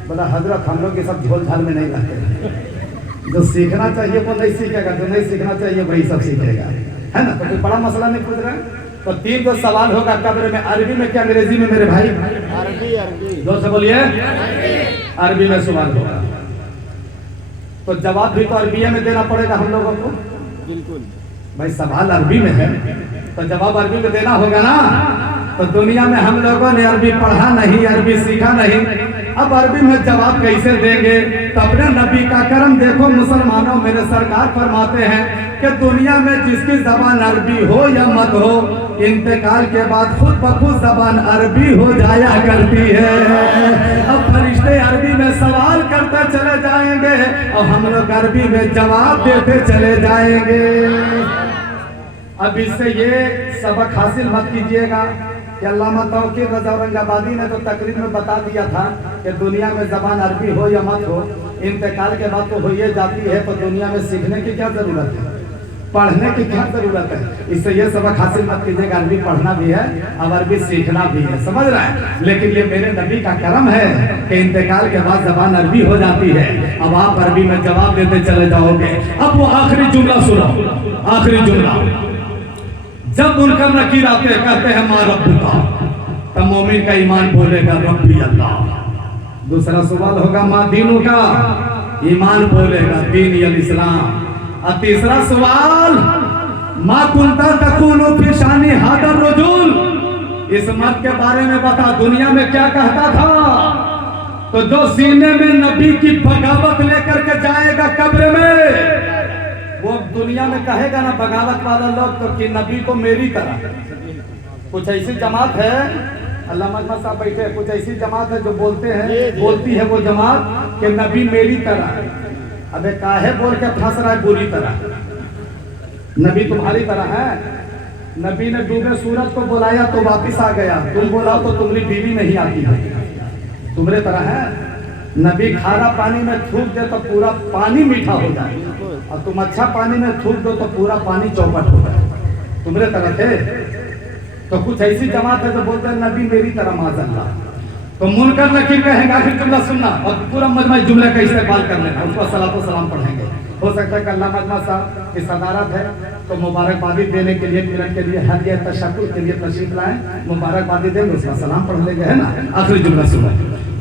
बोला हजरत हम लोग ये सब झोल झाल में नहीं रहते, जो सीखना चाहिए वो नहीं सीखेगा, जो नहीं सीखना चाहिए वही सब सीखेगा, है ना? तो कोई बड़ा मसला नहीं पूछ रहा है। तो 3 जो सवाल होगा कब्र में, अरबी में क्या अंग्रेजी में मेरे भाई? अरबी। अरबी। जोर से बोलिए। अरबी में सवाल होगा, तो जवाब भी तो अरबी में देना पड़ेगा हम लोगों को। बिल्कुल भाई सवाल अरबी में है तो जवाब अरबी में देना होगा ना। तो दुनिया में हम लोगों ने अरबी पढ़ा नहीं, अरबी सीखा नहीं, अब अरबी में जवाब कैसे देंगे? तब ने नबी का करम देखो मुसलमानों, मेरे सरकार फरमाते हैं कि दुनिया में जिसकी जबान अरबी हो या मत हो, इंतकाल के बाद खुद ब खुद जबान अरबी हो जाया करती है। अब फरिश्ते अरबी में सवाल करते चले जाएंगे और हम लोग अरबी में जवाब देते चले जाएंगे। अब इससे ये सबक हासिल मत कीजिएगा कि अल्लामा तौकीर रज़ा औरंगाबादी ने तो तकरीर में बता दिया था कि दुनिया में जबान अरबी हो या मत हो, इंतकाल के बाद तो हो ये जाती है, तो दुनिया में सीखने की क्या जरूरत है, पढ़ने की क्या जरूरत है? इससे ये सबक हासिल मत कीजिएगा, अरबी पढ़ना भी है और अरबी सीखना भी है, समझ रहा है? लेकिन ये मेरे नबी का करम है कि इंतकाल के बाद जबान अरबी हो जाती है, अब आप अरबी में जवाब देते चले जाओगे। अब वो आखिरी जुमला सुनो, आखिरी जुमला। जब मुनकर नकीर आते हैं, कहते हैं माँ रब्बु का, तब मोमिन का ईमान बोलेगा रब्बी अल्लाह। दूसरा सवाल होगा माँ दीनू का, ईमान बोलेगा दीन अल इस्लाम। और तीसरा सवाल माँ कुंता तकुलु फी शानी हादर रजुल, इस मर्द के बारे में बता, दुनिया में क्या कहता था? तो जो सीने में नबी की बगावत लेकर के जाएगा कब्र में, वो दुनिया में कहेगा ना बगावत वाला लोग तो कि नबी को मेरी तरह। कुछ ऐसी जमात है, अल्लामा साहब बैठे, कुछ ऐसी जमात है जो बोलते हैं, बोलती है वो जमात कि नबी मेरी तरह। अबे काहे बोल के फंस रहा है बुरी तरह? नबी तुम्हारी तरह है? नबी ने डूबे सूरज को बुलाया तो वापिस आ गया, तुम बोलाओ तो तुम्हारी बीवी नहीं आती है, तुम्हारे तरह है? नबी खारा पानी में थूक दे तो पूरा पानी मीठा हो जाए, और तुम अच्छा पानी में थूक दो तो पूरा पानी चौपट हो जाए, तुम्हारे तरह थे? तो कुछ ऐसी जमात है जो बोलते हैं नबी मेरी तरह माज़अल्लाह। तो मुनकर नकीर कहेंगे, आखिर जुमला सुनना और पूरा मजमा जुमले का इस्तेमाल कर लेना, उसको सलातो सलाम पढ़ेंगे। हो सकता है कि अल्लामा मजमा साहब की सदारत है तो मुबारकबादी देने के लिए, मिलन के लिए, हर तशक्कुर के लिए तशरीफ लाएं, मुबारकबादी देंगे, उसका सलाम पढ़ लेंगे, है ना? आखिरी जुमला सुनो।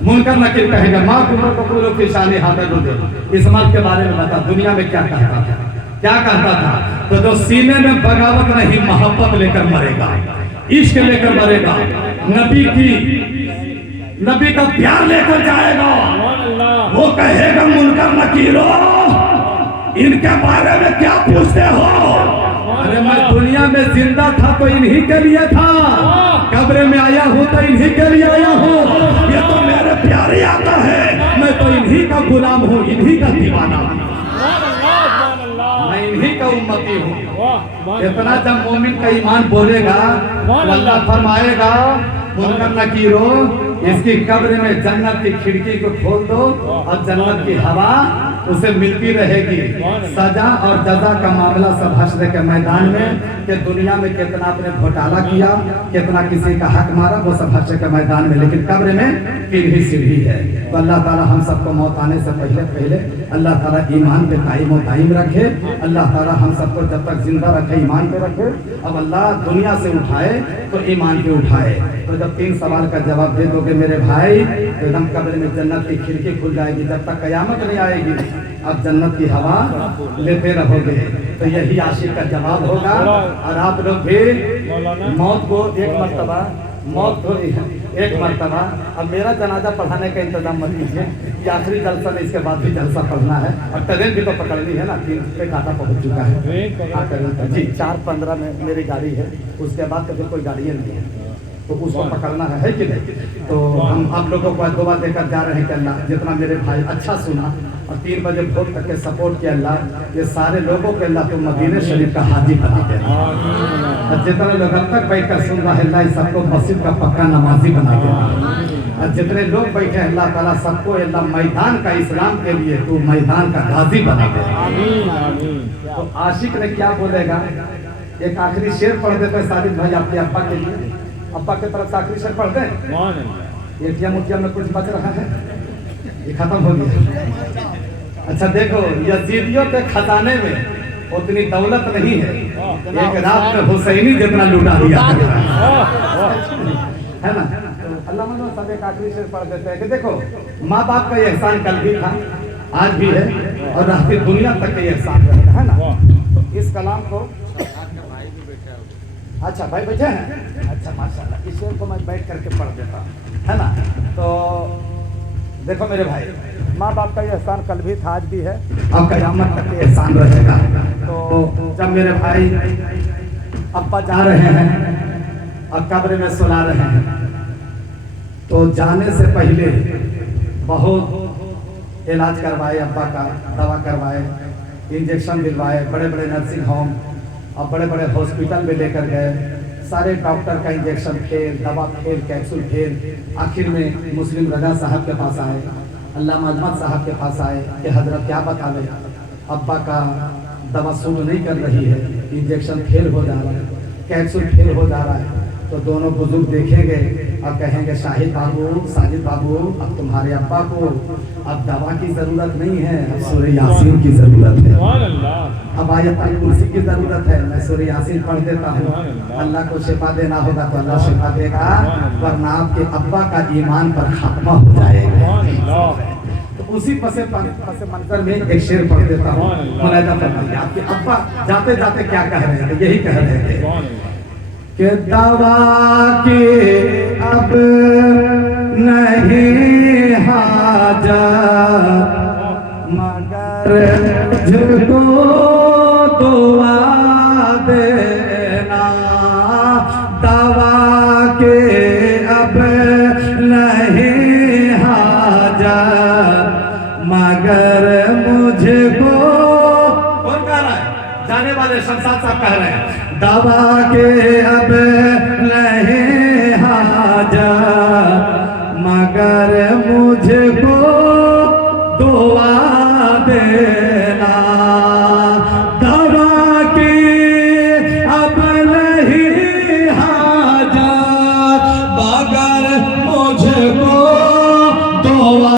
मुनकर नकीर कहेगा माँ कुमर को लोग किसानी हाथ दे। इस मर्द के बारे में बता, दुनिया में क्या कहता था, क्या कहता था? तो जो सीने में बगावत नहीं मोहब्बत लेकर मरेगा, इश्क लेकर मरेगा, नबी का प्यार लेकर जाएगा, वो कहेगा मुनकर नकीरो इनके बारे में क्या पूछते हो? अरे मैं दुनिया में जिंदा था तो इन्हीं के लिए था, कब्र में आया हूँ तो इन्हीं के लिए आया हूँ, ये तो मेरे प्यारे आता है, मैं तो इन्हीं का गुलाम हूँ, इन्हीं का दीवाना हूँ, मैं इन्हीं का उम्मती हूँ। इतना जब मोमिन का ईमान बोलेगा तो अल्लाह फरमाएगा मुनकर नकीरो इसकी कब्र में जन्नत की खिड़की को खोल दो और जन्नत की हवा उसे मिलती रहेगी। सजा और जजा का मामला सब हश्र के मैदान में कि दुनिया में कितना आपने घोटाला किया, कितना किसी का हक मारा, वो सब हश्र के मैदान में, लेकिन कब्र में फिर ही सीढ़ी है। तो अल्लाह ताला हम सबको मौत आने से पहले अल्लाह ताला ईमान पे कायम और दायम रखे, अल्लाह ताला हम सबको जब तक जिंदा रखे ईमान पे रखे। अब अल्लाह दुनिया से उठाए तो ईमान पे उठाए। तो जब 3 सवाल का जवाब दे दोगे मेरे भाई तो एकदम कब्र में जन्नत की खिड़की खुल जाएगी, जब तक कयामत नहीं आएगी अब जन्नत की हवा लेते रहोगे। तो यही आशिक का जवाब होगा। और आप लोग भी मौत को एक मर्तबा, अब मेरा जनाजा पढ़ाने का इंतजाम मत कीजिए, ये आखिरी जलसा नहीं, इसके बाद भी जलसा पढ़ना है और ट्रेन भी तो पकड़नी है ना, 3 पे काटा पहुंच चुका है जी, 4:15 में मेरी गाड़ी है, उसके बाद कभी कोई गाड़ी नहीं है तो उसको पकड़ना है कि नहीं। तो हम आप लोगों को दुआ देकर जा रहे हैं कि अल्लाह जितना मेरे भाई अच्छा सुना और 3 बजे भोर तक के सपोर्ट किया, अल्लाह ये सारे लोगों को अल्लाह तुम मदीने शरीफ का हाजी बना देना, और जितने लोग अब तक बैठ कर सुन रहे हैं अल्लाह सबको मस्जिद का पक्का नमाजी बना देना, और जितने लोग बैठे हैं अल्लाह ताला सबको अल्लाह मैदान का इस्लाम के लिए तू मैदान का गाजी बना देना। तो आशिक ने क्या बोलेगा, एक आखिरी शेर पढ़ देते साजिद भाई आपके अब्बा के लिए, अब्बा की तरफ से आखिरी शेर पढ़ दें। एटीएम उटियम में कुछ बच रहा है, ये खत्म हो गया। अच्छा देखो यजीदियों के खजाने में उतनी दौलत नहीं है, एक रात में हुसैनी जितना लुटा दिया है ना। तो अल्लाह सब एक आखिरी शेर पढ़ देते हैं कि देखो माँ बाप का ये एहसान कल भी था, आज भी है और रहती दुनिया तक का ये एहसान रहेगा, है ना। तो इस कलाम को अच्छा भाई बैठे हैं, अच्छा माशाल्लाह, इस शेर को मैं बैठ करके पढ़ देता हूँ, है ना। तो देखो मेरे भाई, माँ बाप का ये एहसान कल भी था, आज भी है, अब कयामत तक ये एहसान रहेगा। तो जब मेरे भाई अब्बा जा रहे हैं और कब्र में सुला रहे हैं, तो जाने से पहले बहुत इलाज करवाए, अब्बा का दवा करवाए, इंजेक्शन दिलवाए, बड़े बड़े नर्सिंग होम और बड़े बड़े हॉस्पिटल में लेकर गए, सारे डॉक्टर का इंजेक्शन फेल, दवा फेल, कैप्सूल फेल। आखिर में मुस्लिम रजा साहब के पास आए, अल्लामा अजमत साहब के पास आए कि हजरत क्या बता रहे, अब्बा का दवा सूट नहीं कर रही है, इंजेक्शन फेल हो जा रहा है, कैप्सूल फेल हो जा रहा है। तो दोनों बुजुर्ग देखेंगे और कहेंगे शाहिद बाबू, साजिद बाबू, अब तुम्हारे अब्बा को अब दवा की जरूरत नहीं है, अब सूरह यासीन की जरूरत है, अब आयतुल कुर्सी की जरूरत है। मैं सूरह यासीन पढ़ देता हूँ, अल्लाह को शिफा देना होगा तो अल्लाह शिफा देगा, वरना आपके अब्बा का ईमान पर खात्मा हो जाएगा। तो उसी पसे मंजर में एक शेर पढ़ देता हूँ, मुलाहिजा फरमाइए। आपके अब्बा जाते जाते क्या कह रहे थे, यही कह रहे थे कि दवा के अब नहीं हाजा मगर मुझको दुआ देना, दवा के अब नहीं हाजा मगर मुझको, कौन कह रहा है, जाने वाले शमशाद साहब कह रहे हैं, दवा के अब नहीं हाजा मगर मुझे